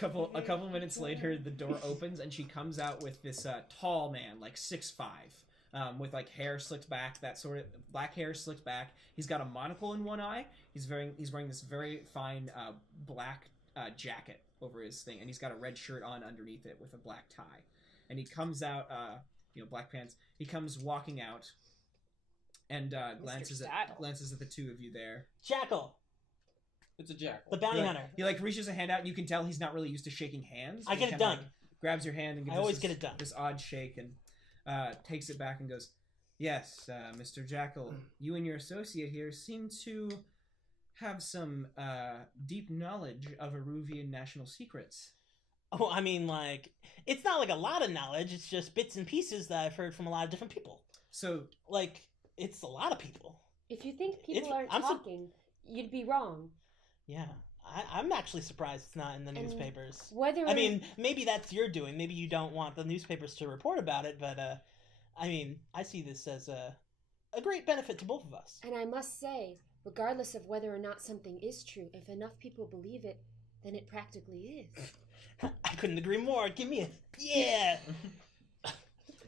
A couple minutes later, the door opens and she comes out with this tall man, like 6'5", with like hair slicked back, that sort of black hair slicked back. He's got a monocle in one eye. He's wearing this very fine black jacket over his thing, and he's got a red shirt on underneath it with a black tie. And he comes out, black pants. He comes walking out, and glances at the two of you there. Jackal. It's a jackal. The bounty hunter. He like reaches a hand out, and you can tell he's not really used to shaking hands. I get it done. Like, grabs your hand and gives I always get it done. This odd shake and takes it back and goes, "Yes, Mr. Jackal, you and your associate here seem to have some deep knowledge of Aruvian national secrets." Oh, I mean, like, it's not like a lot of knowledge. It's just bits and pieces that I've heard from a lot of different people. So, like, it's a lot of people. If you think people aren't talking, you'd be wrong. Yeah, I'm actually surprised it's not in the newspapers. Whether I mean, maybe that's your doing. Maybe you don't want the newspapers to report about it, but I mean, I see this as a great benefit to both of us. And I must say, regardless of whether or not something is true, if enough people believe it, then it practically is. I couldn't agree more. Give me a yeah.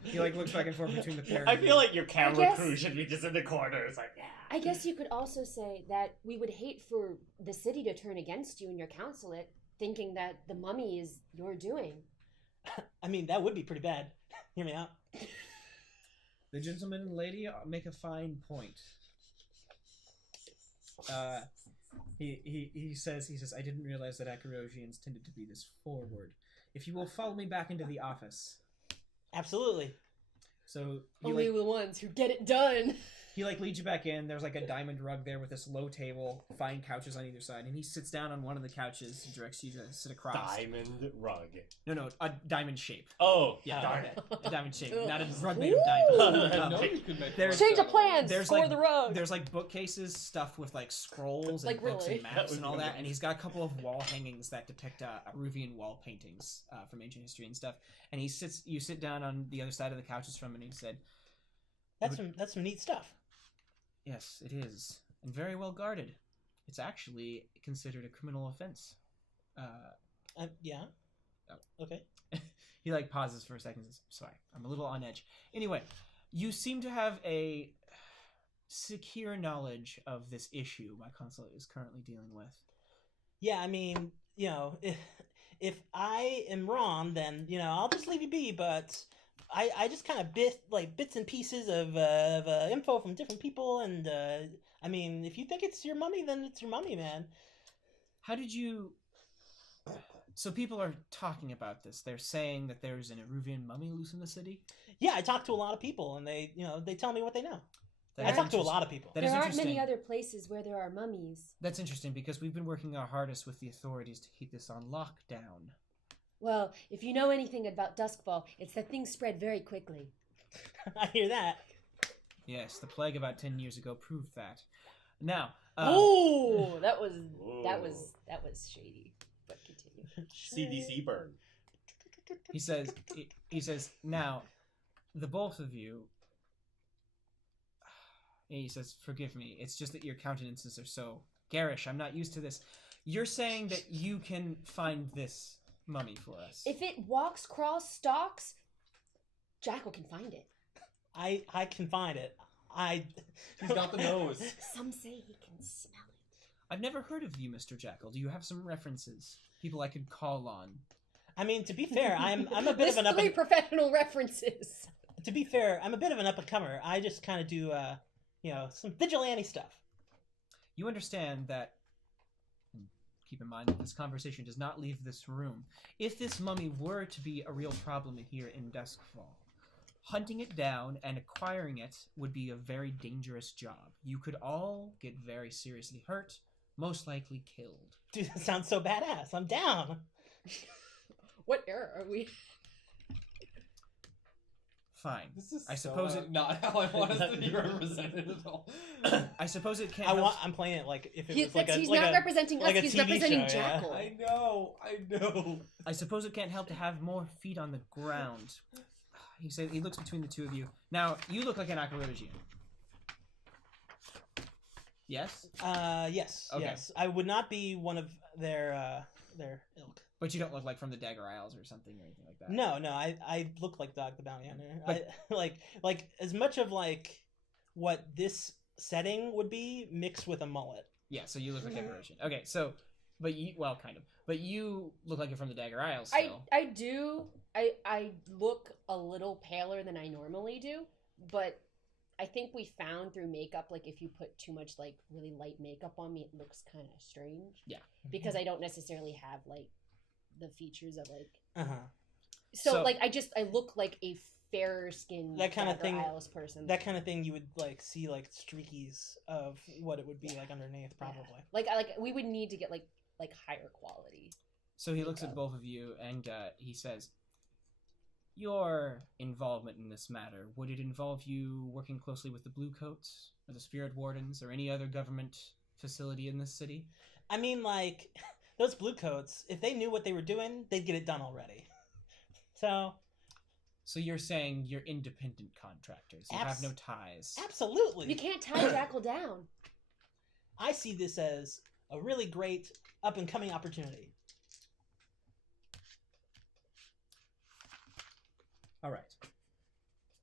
he like looks back and forth between the pair. I feel like your camera crew should be just in the corner. It's like, yeah. I guess you could also say that we would hate for the city to turn against you and your consulate, thinking that the mummy is your doing. I mean, that would be pretty bad. Hear me out. The gentleman and lady make a fine point. He says, I didn't realize that Acarosians tended to be this forward. If you will follow me back into the office. Absolutely. So only the ones who get it done. He like leads you back in. There's like a diamond rug there with this low table, fine couches on either side, and he sits down on one of the couches and directs you to sit across. Diamond rug. No, a diamond shape. Oh, yeah, darn it. A diamond shape, not a rug made of diamonds. Change of plans for like, the rug. There's like bookcases stuffed with like scrolls and books and maps and all that, and he's got a couple of wall hangings that depict Aruvian wall paintings from ancient history and stuff. And you sit down on the other side of the couches from him, and he said, "That's some neat stuff." Yes, it is, and very well guarded. It's actually considered a criminal offense. Yeah. Oh. Okay. He like pauses for a second. And says, "Sorry, I'm a little on edge." Anyway, you seem to have a secure knowledge of this issue my consulate is currently dealing with. Yeah, I mean, if I am wrong, then I'll just leave you be. But I just kind of bits and pieces of info from different people, and I mean, if you think it's your mummy, then it's your mummy, man. How did you? So people are talking about this. They're saying that there's an Aruvian mummy loose in the city. Yeah, I talked to a lot of people, and they tell me what they know. I talked to a lot of people. There aren't many other places where there are mummies. That's interesting because we've been working our hardest with the authorities to keep this on lockdown. Well, if you know anything about Doskvol, it's that things spread very quickly. I hear that. Yes, the plague about 10 years ago proved that. Now, that was shady. But continue. CDC burn. He says, now, the both of you. He says, forgive me. It's just that your countenances are so garish. I'm not used to this. You're saying that you can find this mummy for us. If it walks, crawls, stalks, Jackal can find it. I can find it. He's got the nose. Some say he can smell it. I've never heard of you, Mr. Jackal. Do you have some references? People I could call on? I mean, to be fair, I'm a bit of an three professional references. To be fair, I'm a bit of an up-and-comer. I just kind of do, some vigilante stuff. You understand that. Keep in mind that this conversation does not leave this room. If this mummy were to be a real problem here in Doskvol, hunting it down and acquiring it would be a very dangerous job. You could all get very seriously hurt, most likely killed. Dude, that sounds so badass. I'm down. What era are we? Fine. This is I suppose it not how I want us to be represented at all. I suppose it can't. I'm playing it like if it was like a. He's not representing us. He's representing show, Jackal. Yeah. I know. I suppose it can't help to have more feet on the ground. He looks between the two of you. Now you look like an Acarosian. Yes? Yes. Okay. Yes. I would not be one of their ilk. But you don't look like from the Dagger Isles or something or anything like that. No, I look like Dog the Bounty Hunter. But- like as much of like what this setting would be mixed with a mullet. Yeah, so you look like decoration. Okay, so, but you, well, kind of. But you look like you're from the Dagger Isles still. I do. I look a little paler than I normally do, but I think we found through makeup, like if you put too much like really light makeup on me, it looks kind of strange. Yeah. Because I don't necessarily have like the features of like. Uh-huh. So like I look like a fairer skinned That kind of thing. Isles person. That kind of thing you would like see like streakies of what it would be like underneath, probably. Yeah. Like we would need to get like higher quality. So he looks at both of you and he says, your involvement in this matter, would it involve you working closely with the Bluecoats or the Spirit Wardens or any other government facility in this city? I mean, like, those Bluecoats, if they knew what they were doing, they'd get it done already. So you're saying you're independent contractors. You have no ties. Absolutely. You can't tie Jackal down. I see this as a really great up-and-coming opportunity. All right.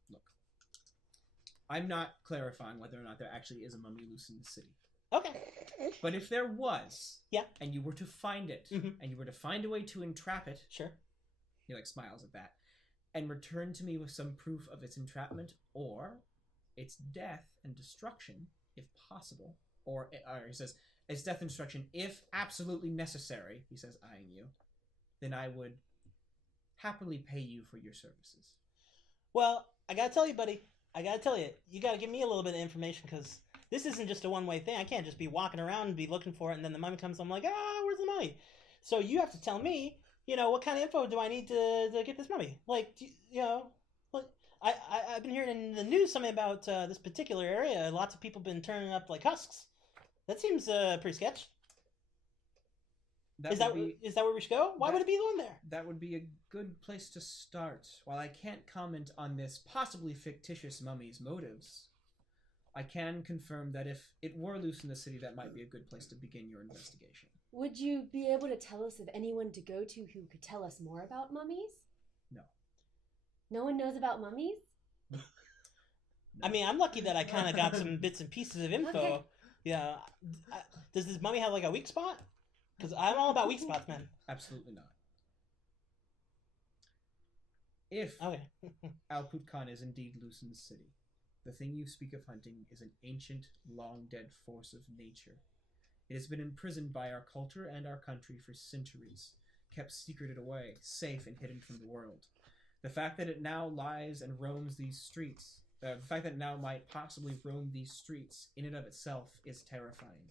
Look. I'm not clarifying whether or not there actually is a mummy loose in the city. Okay. But if there was, yeah, and you were to find it, and you were to find a way to entrap it, sure. He like smiles at that, and return to me with some proof of its entrapment or its death and destruction, if possible, or he says its death and destruction if absolutely necessary. He says, eyeing you, then I would happily pay you for your services. Well, I gotta tell you, buddy. I gotta tell you, you gotta give me a little bit of information because this isn't just a one-way thing. I can't just be walking around and be looking for it, and then the mummy comes. I'm like, where's the mummy? So you have to tell me, what kind of info do I need to get this mummy? Like, I've been hearing in the news something about this particular area. Lots of people been turning up like husks. That seems pretty sketch. Is that where we should go? Why would it be going there? That would be a good place to start. While I can't comment on this possibly fictitious mummy's motives, I can confirm that if it were loose in the city, that might be a good place to begin your investigation. Would you be able to tell us of anyone to go to who could tell us more about mummies? No. No one knows about mummies? I mean, I'm lucky that I kind of got some bits and pieces of info. Okay. Yeah. Does this mummy have like a weak spot? Because I'm all about weak spots, man. Absolutely not. If Alput Khan is indeed loose in the city, the thing you speak of hunting is an ancient, long-dead force of nature. It has been imprisoned by our culture and our country for centuries, kept secreted away, safe and hidden from the world. The fact that it now lies and roams these streets, the fact that it now might possibly roam these streets in and of itself is terrifying.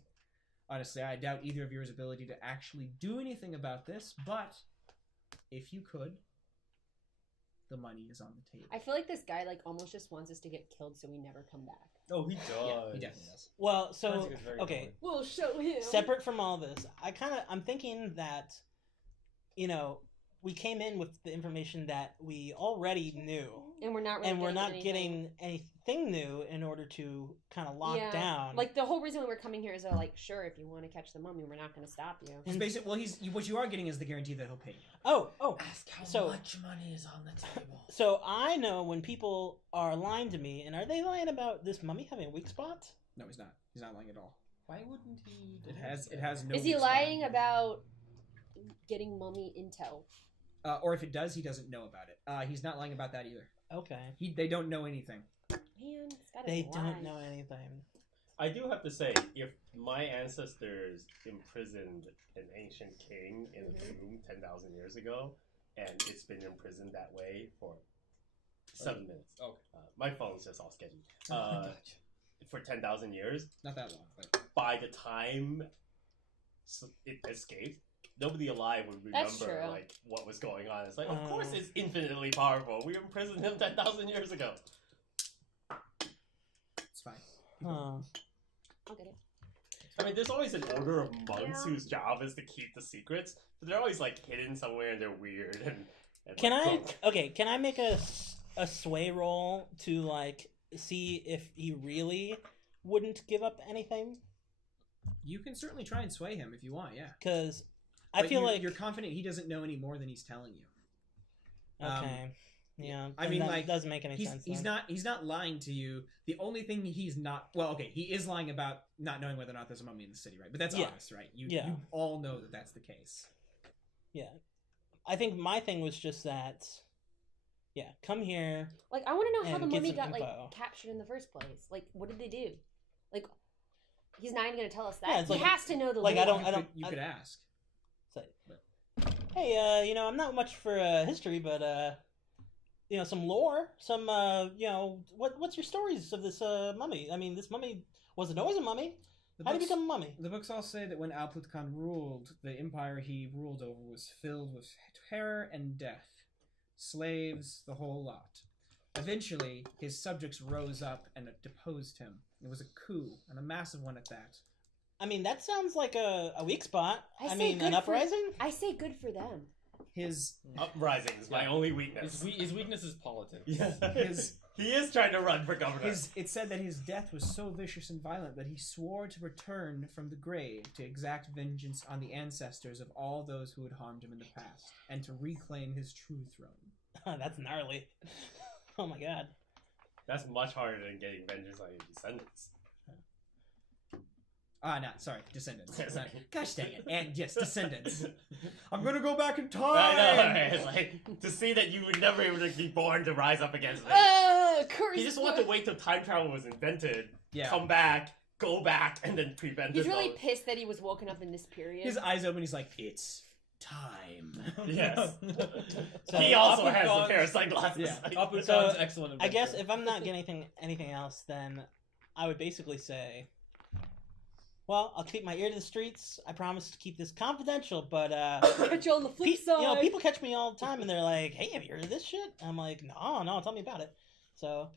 Honestly, I doubt either of yours ability to actually do anything about this, but if you could, the money is on the table. I feel like this guy almost just wants us to get killed so we never come back. Oh, he does. Yeah, he definitely does. Well, so okay. We'll show him. Separate from all this, I'm thinking that, we came in with the information that we already knew, and we're not getting anything new in order to kind of lock down. Like the whole reason we were coming here is sure, if you want to catch the mummy, we're not going to stop you. He's basically, what you are getting is the guarantee that he'll pay you. Oh, ask how much money is on the table. So I know when people are lying to me, and are they lying about this mummy having a weak spot? No, he's not. He's not lying at all. Why wouldn't he? It has no. Is he lying about getting mummy intel? Or if it does, he doesn't know about it. He's not lying about that either. Okay. They don't know anything. Man, it's gotta they be don't lies. know anything. I do have to say, if my ancestors imprisoned an ancient king in a tomb 10,000 years ago, and it's been imprisoned that way for 7 minutes. Okay. My phone's just all sketchy. For 10,000 years. Not that long. But... By the time it escaped, nobody alive would remember what was going on. It's like, of course it's infinitely powerful. We imprisoned him 10,000 years ago. It's fine. I'll get it. I mean, there's always an order of monks whose job is to keep the secrets, but they're always hidden somewhere and they're weird and Can I make a sway roll to see if he really wouldn't give up anything? You can certainly try and sway him if you want, yeah. Because I But feel like you're confident he doesn't know any more than he's telling you. okay, yeah. I mean, that like, doesn't make any sense. He's not lying to you. The only thing he's not he is lying about not knowing whether or not there's a mummy in the city, right? But that's obvious, right? You all know that that's the case. Yeah, I think my thing was just that. Yeah, come here. Like, I want to know how and the get mummy some got info. like captured in the first place. Like, what did they do? Like, he's not even gonna tell us that. Yeah, it's he like- has to know the like, lore. You could ask. Say, hey, I'm not much for history, but some lore, some what's your stories of this mummy? I mean, this mummy wasn't always a mummy. How did he become a mummy? The books all say that when Alput Khan ruled, the empire he ruled over was filled with terror and death. Slaves, the whole lot. Eventually, his subjects rose up and deposed him. It was a coup, and a massive one at that. I mean, that sounds like a weak spot. I I say mean, good an for- uprising? I say good for them. His Uprising is my only weakness. His weakness is politics. Yeah. his He is trying to run for governor. it said that his death was so vicious and violent that he swore to return from the grave to exact vengeance on the ancestors of all those who had harmed him in the past, and to reclaim his true throne. That's gnarly. Oh my god. That's much harder than getting vengeance on your descendants. Descendants. Gosh dang it. And yes, descendants. I'm gonna go back in time! I know, it's like, to see that you would never able to be born to rise up against me. Curse. He just wanted to wait till time travel was invented, Yeah. come back, go back, and then prevent He's this really all. pissed that he was woken up in this period. His eyes open, he's like, it's time. Yes. So, He also Upper has a God's- pair of sunglasses. Yeah. Upper So, God's excellent. I guess adventure. if I'm not getting anything else, then I would basically say, well, I'll keep my ear to the streets. I promise to keep this confidential, but But you're on the flip side. people catch me all the time and they're like, "Hey, have you heard of this shit?" I'm like, "No, tell me about it." So,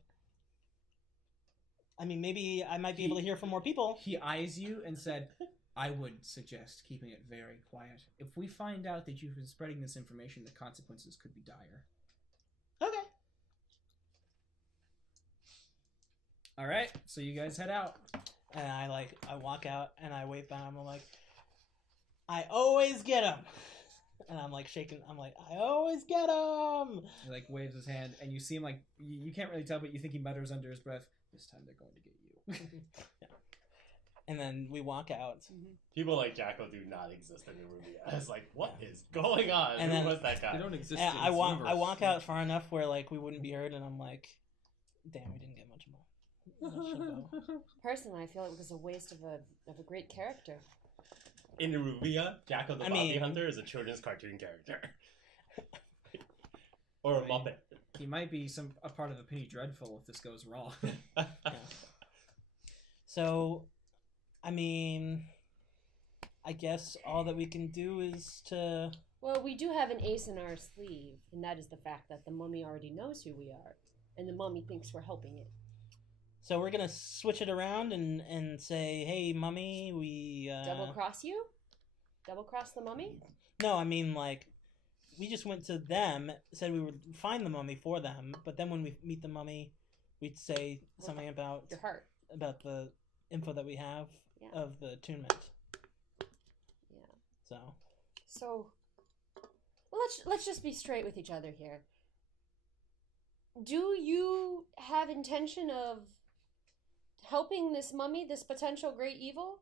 I mean, maybe I might be able to hear from more people. He eyes you and said, I would suggest keeping it very quiet. If we find out that you've been spreading this information, the consequences could be dire. Okay. Alright, so you guys head out. And I walk out and I wave by him. I'm like, I always get him. And I'm like shaking. I'm like, I always get him. He like waves his hand, and you see him like, you can't really tell, but you think he mutters under his breath, this time they're going to get you. Yeah. And then we walk out. People like Jacko do not exist in the movie. I was like, what is going on? And Who then- was that guy? They don't exist. And in I this walk universe. out far enough where like we wouldn't be heard, and I'm like, damn, we didn't get much more. Personally, I feel it was a waste of a great character. In Rubia, Jacko the I Bounty mean- Hunter is a children's cartoon character. Or a Muppet. He might be a part of a Penny Dreadful if this goes wrong. So, I mean, I guess all that we can do is to. Well, we do have an ace in our sleeve, and that is the fact that the mummy already knows who we are, and the mummy thinks we're helping it. So we're gonna switch it around and say, "Hey, mummy, we." Double cross you? Double cross the mummy? No, I mean like, we just went to them, said we would find the mummy for them, but then when we meet the mummy, we'd say something about Your heart. the info that we have Yeah. of the attunement. Yeah. So. So, well, let's just be straight with each other here. Do you have intention of helping this mummy, this potential great evil?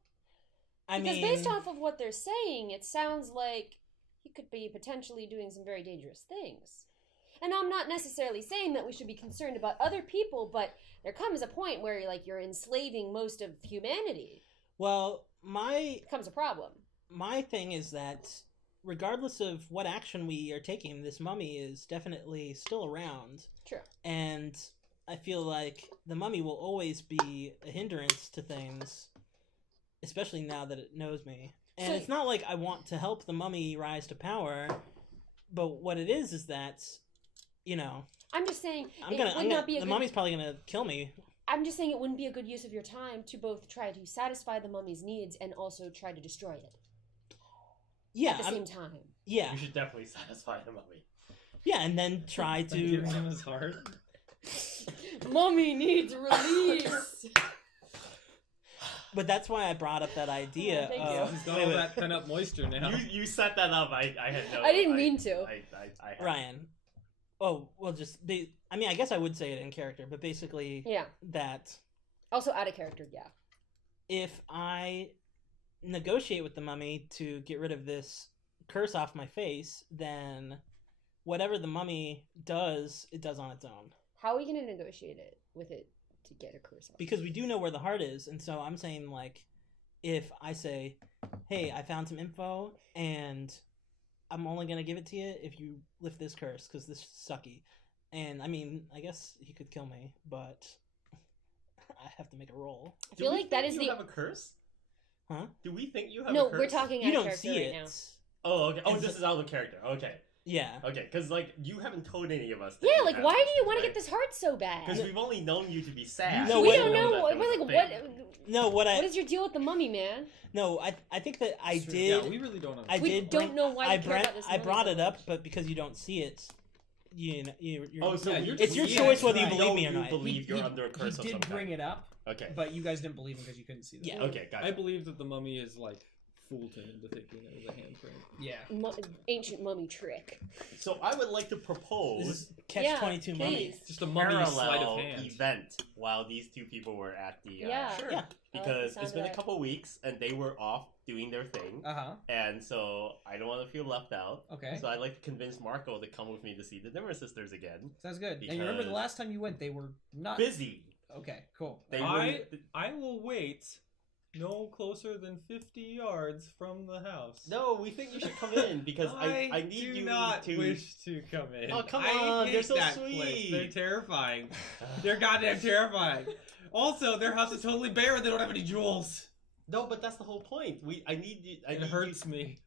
Because based off of what they're saying, it sounds like he could be potentially doing some very dangerous things. And I'm not necessarily saying that we should be concerned about other people, but there comes a point where you're enslaving most of humanity. Well, It becomes a problem. my thing is that regardless of what action we are taking, this mummy is definitely still around. True. And I feel like the mummy will always be a hindrance to things, especially now that it knows me. And So- it's not like I want to help the mummy rise to power, but what it is that, I'm just saying the mummy's probably gonna kill me. I'm just saying it wouldn't be a good use of your time to both try to satisfy the mummy's needs and also try to destroy it Yeah, at the same time. yeah, You should definitely satisfy the mummy. yeah, and then try Like to. giving him his heart. Mummy needs release. But that's why I brought up that idea. Thank of, He's got wait, all wait, that pent up moisture now. You set that up. I had no. I didn't mean to. I had- Ryan. Oh, well, I mean, I guess I would say it in character, but basically Yeah. that Also out of character, yeah. if I negotiate with the mummy to get rid of this curse off my face, then whatever the mummy does, it does on its own. How are we going to negotiate it with it to get a curse off? Because we do know where the heart is, and so I'm saying, like, if I say, hey, I found some info, and I'm only going to give it to you if you lift this curse, because this is sucky. And, I mean, I guess he could kill me, but I have to make a roll. I feel like that is you the... have a curse. Huh? Do we think you have? No, a curse? we're talking You out of don't character see right it. now. Oh, okay. Oh, It's this a- is out of character. Okay. Yeah. Okay, because like you haven't told any of us. That Yeah, you like, have why this, do you want to right? get this heart so bad? Because we've only known you to be sad. No, we wait, don't no, know. that We're there like, was a what? thing. No, what What is your deal with the mummy, man? No, I think that I Sure. did... Yeah, we really don't know. I We did don't know why I you care about this I mummy brought so it up, much. but because you don't see it, you're Oh, so Yeah, you're it's just- your yeah, choice whether you I believe know me or you not. believe you're under a curse He of did some bring kind. it up, Okay. but you guys didn't believe him because you couldn't see them. Yeah. Okay, gotcha. I believe that the mummy is like fooled him into thinking it was a handprint. Yeah. Ancient mummy trick. So I would like to propose This is catch Yeah, 22 mummy. please. Just a mummy sleight of parallel hand. event while these two people were at the Yeah. sure. Yeah. Because sound it's been of a that. couple weeks and they were off doing their thing, Uh-huh. and so I don't want to feel left out. Okay. So I'd like to convince Marco to come with me to see the Dimmer sisters again. Sounds good. And you remember the Because- last time you went, they were not... Busy. Okay, cool. They I were. I will wait no closer than 50 yards from the house. No, we think you should come in because I need do you not to. wish to come in. Oh, come I on, hate they're so that sweet. place. They're terrifying. They're goddamn terrifying. Also, their house is totally bare and they don't have any jewels. No, but that's the whole point. I need you. I It need hurts you. me.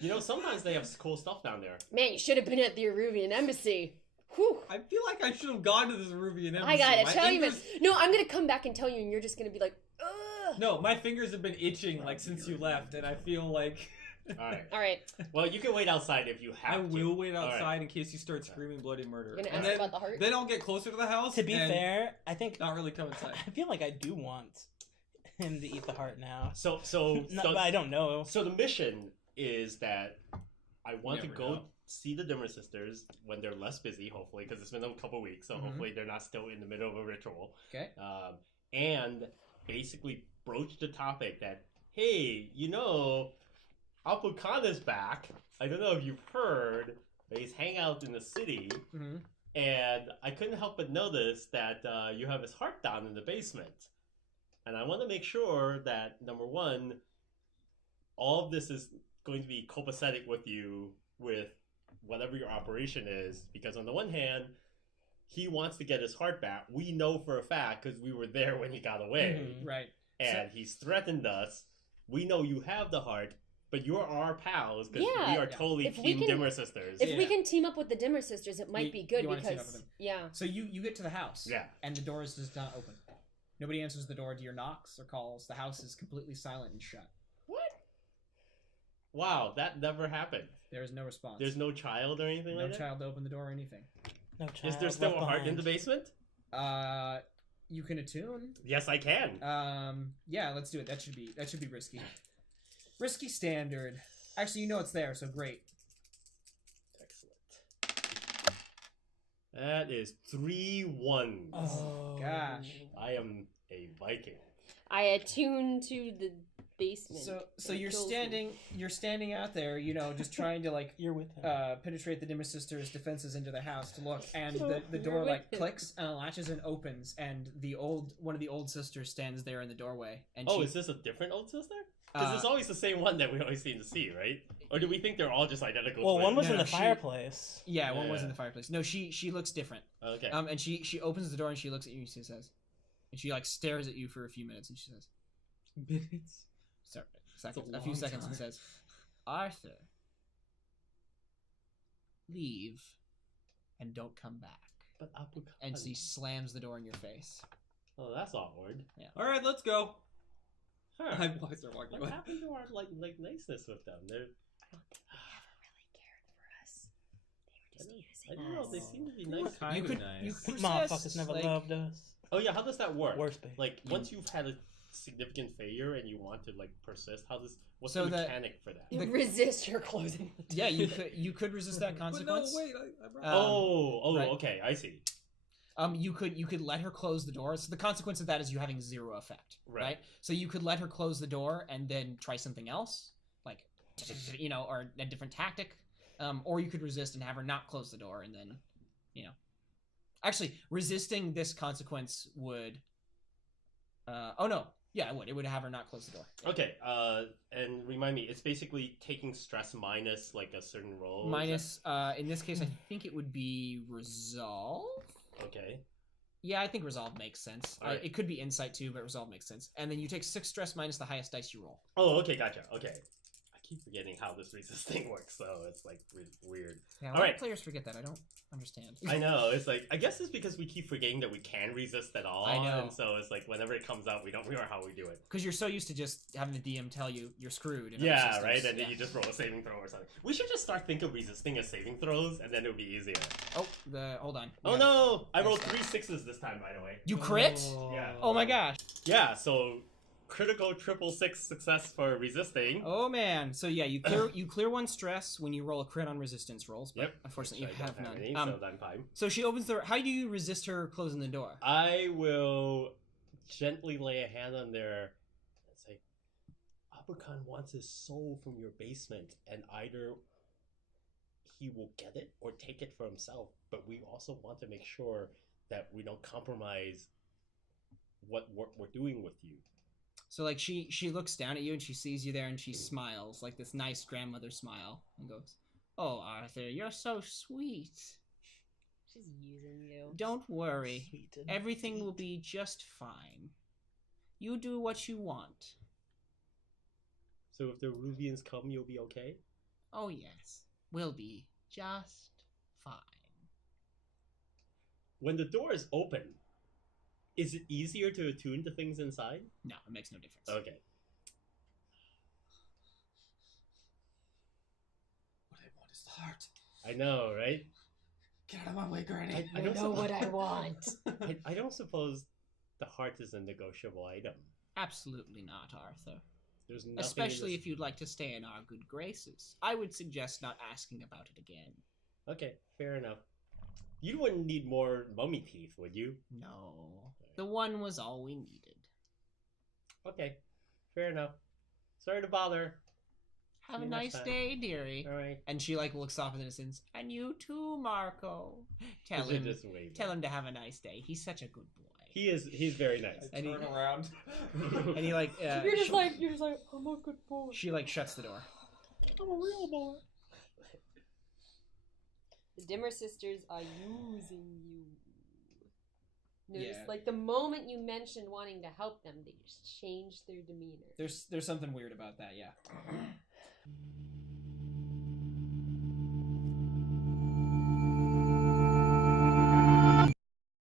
You know, sometimes they have cool stuff down there. Man, you should have been at the Aruvian embassy. Whew. I feel like I should have gone to this Rubian embassy. I gotta My tell you, man. fingers- No, I'm gonna come back and tell you, and you're just gonna be like, ugh. No, my fingers have been itching like since you left, and I feel like All right. All right, Well, you can wait outside if you have I to. will wait All right. outside in case you start screaming bloody murder. you're gonna And ask then, about the heart. then I'll get closer to the house. To be and fair, I think not really come inside. I feel like I do want him to eat the heart now. So No, but I don't know. So the mission is that I want to Never go know. see the Dimmer sisters when they're less busy, hopefully, because it's been a couple weeks, so Mhm. hopefully they're not still in the middle of a ritual. Okay. And basically broach the topic that, hey, you know, Apukana's back. I don't know if you've heard, but he's hanging out in the city, Mm-hmm. and I couldn't help but notice that you have his heart down in the basement. And I want to make sure that, number one, all of this is going to be copacetic with you with whatever your operation is, because on the one hand, he wants to get his heart back. We know for a fact because we were there when he got away, Right. and he's threatened us. We know you have the heart, but you're our pals because Yeah. we are totally If we Team can- Dimmer sisters. If we Yeah. can team up with the Dimmer sisters, it might You- be good you wanna team up because with them. yeah. So you get to the house. Yeah. And the door does not open. Nobody answers the door to your knocks or calls. The house is completely silent and shut. What? Wow, that never happened. There is no response. There's no child or anything no like that? child to open the door or anything. No child Is there still left a heart in behind. the basement? You can attune. Yes, I can. Yeah, let's do it. That should be risky. Risky standard. Actually, you know it's there, so great. Excellent. That is 3-1. Oh Gosh. I am a Viking. I attune to the basement. So you're Kills me. standing out there, you know, just trying to like You're with him. penetrate the Dimmer sisters' defenses into the house to look, and Oh, the you're door with like him. clicks and latches and opens, and one of the old sisters stands there in the doorway, and Oh, she, is this a different old sister? Because it's uh, always the same one that we always seem to see, right? Or do we think they're all just identical? well, one was No, in the she- fireplace. yeah, one was Yeah. in the fireplace. No, she looks different. Okay. And she opens the door and she looks at you and she says, and she like stares at you for a few minutes and she says, Minutes. sorry, That's seconds, a a few long seconds, and time. says, Arthur, leave and don't come back. But Apukana. And she slams the door in your face. Oh, that's awkward. All right, let's go. Huh. I start walking What away. happened to our like niceness with them? They're, I don't think they ever really cared for us. They were just I using don't know. us. They seem to be They were nice. kind You of could nice. you Motherfuckers persist, never like, loved us. Oh yeah, how does that work? Worst bait. Like once you've had a significant failure and you want to like persist, what's So the the- mechanic for that? Resist your closing. Yeah, you could resist that consequence. But no, wait, I brought Right. Okay, I see. You could let her close the door. So the consequence of that is you having 0 effect, right? So you could let her close the door and then try something else, like or a different tactic, or you could resist and have her not close the door, and then, actually resisting this consequence would. Oh no, yeah, it would. It would have her not close the door. Okay, and remind me, it's basically taking stress minus like a certain roll. Minus, in this case, I think it would be resolve. Okay. Yeah, I think resolve makes sense. All right. It could be insight too, but resolve makes sense. And then you take 6 stress minus the highest dice you roll. Oh, okay, gotcha. Okay. I keep forgetting how this resist thing works, so it's like weird. Yeah, All a lot right. of players forget that. I don't understand. I know, it's like, I guess it's because we keep forgetting that we can resist at all. I know. And so it's like, whenever it comes out, we don't remember how we do it. Because you're so used to just having the DM tell you you're screwed. in other Yeah, systems. right? And then Yeah. you just roll a saving throw or something. We should just start thinking of resisting as saving throws, and then it'll be easier. Oh, hold on. Oh Yeah. no! I rolled Nice. 3 6s this time, by the way. You crit? Yeah. Oh my gosh. Yeah, so critical 666 success for resisting. Oh man. So yeah, you clear 1 stress when you roll a crit on resistance rolls. But Yep. unfortunately, Which you I have don't none. any, so I'm fine. So she opens the door. How do you resist her closing the door? I will gently lay a hand on there and say, Abercon wants his soul from your basement, and either he will get it or take it for himself, but we also want to make sure that we don't compromise what we're doing with you. So like she looks down at you and she sees you there and she smiles like this nice grandmother smile and goes, "Oh, Arthur, you're so sweet. She's using you. Don't worry. Sweet and Everything will sweet. be just fine. You do what you want." So if the Ruvians come, you'll be okay? Oh yes, we'll be just fine. When the door is open, is it easier to attune to things inside? No, it makes no difference. Okay. What I want is the heart. I know, right? Get out of my way, Granny. I I don't know what I want. I don't suppose the heart is a negotiable item. Absolutely not, Arthur. There's nothing. Especially if you'd like to stay in our good graces. I would suggest not asking about it again. Okay, fair enough. You wouldn't need more mummy teeth, would you? No. The one was all we needed. Okay, fair enough. Sorry to bother. Have See a you nice next time. day, dearie. All right. And she like looks off in innocence. And you too, Marco. Tell Should him just wave. tell him to have a nice day. He's such a good boy. He's very nice. I And he- turn around. And he like You're just like, I'm a good boy. she like shuts the door. I'm a real boy. The Dimmer sisters are using you. Notice, Yeah. like the moment you mentioned wanting to help them, they just changed their demeanor. There's something weird about that, yeah.